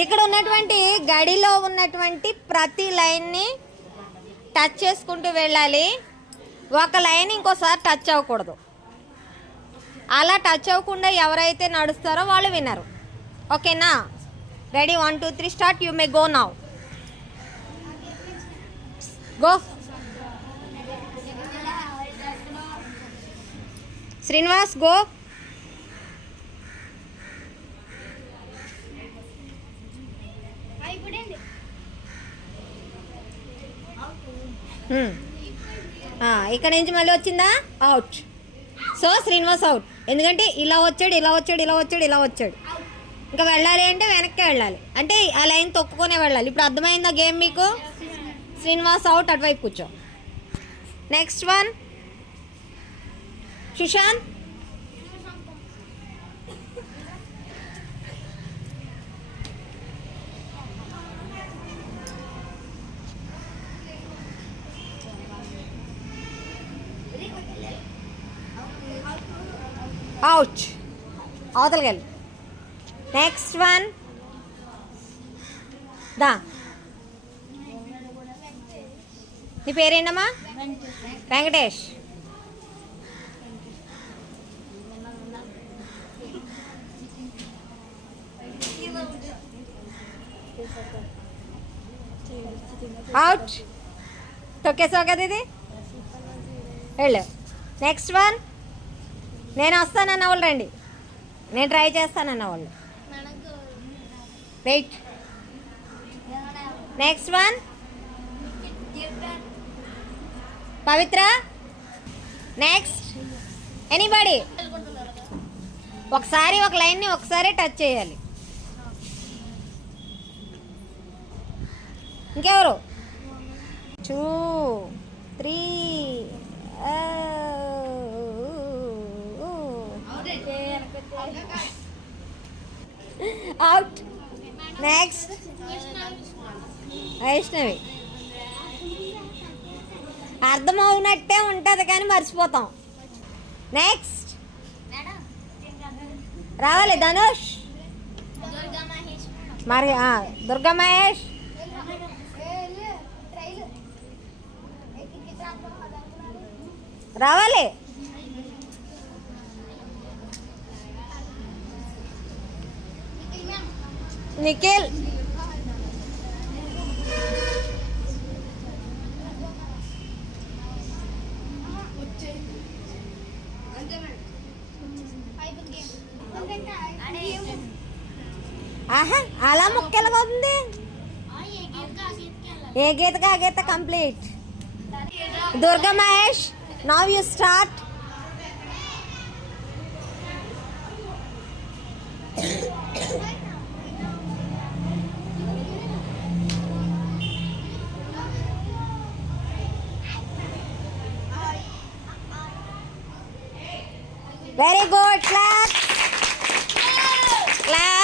ఇక్కడ ఉన్నటువంటి గడిలో ఉన్నటువంటి ప్రతి లైన్ని టచ్ చేసుకుంటూ వెళ్ళాలి. ఒక లైన్ ఇంకోసారి టచ్ అవ్వకూడదు. అలా టచ్ అవ్వకుండా ఎవరైతే నడుస్తారో వాళ్ళు వినరు ఓకేనా? Ready one two three start you may go now go Srinivas go ఇక్కడ నుంచి మళ్ళీ వచ్చిందా? అవుట్ సో శ్రీనివాస్ అవుట్ ఎందుకంటే ఇలా వచ్చాడు ఇలా వచ్చాడు ఇలా వచ్చాడు ఇలా వచ్చాడు. ఇంకా వెళ్ళాలి అంటే వెనక్కి వెళ్ళాలి. అంటే ఆ లైన్ తొక్కునే వెళ్ళాలి. ఇప్పుడు అర్థమైందా గేమ్ మీకు? శ్రీనివాస్ అవుట్ అటువైపు కూర్చో. నెక్స్ట్ వన్ సుశాంత్ అవుట్ అవతలకి వెళ్ళి. నెక్స్ట్ వన్ దా. నీ పేరేంటమ్మా? వెంకటేష్. అవుట్ తొక్కేసావు కదా ఇది? వెళ్ళు. నెక్స్ట్ వన్ నేను వస్తానన్న వాళ్ళు రండి. నేను ట్రై చేస్తానన్న వాళ్ళు. Wait. Next one. Pavitra. Next. Anybody. ఒకసారి ఒక లైన్ని ఒకసారి టచ్ చేయాలి. ఇంకెవరు? Two three. Out next Vaishnavi. అర్థమవునట్టే ఉంటుంది కానీ మర్చిపోతాం. నెక్స్ట్ రావాలి ధనుష్. మరి దుర్గా మహేష్. రావాలి. నిఖిల్. ఆహా అలా ముక్కెళ్ళబోతుంది ఏ గీతకా ఆ గీత complete. Durga Mahesh now you start. Very good. class. Class.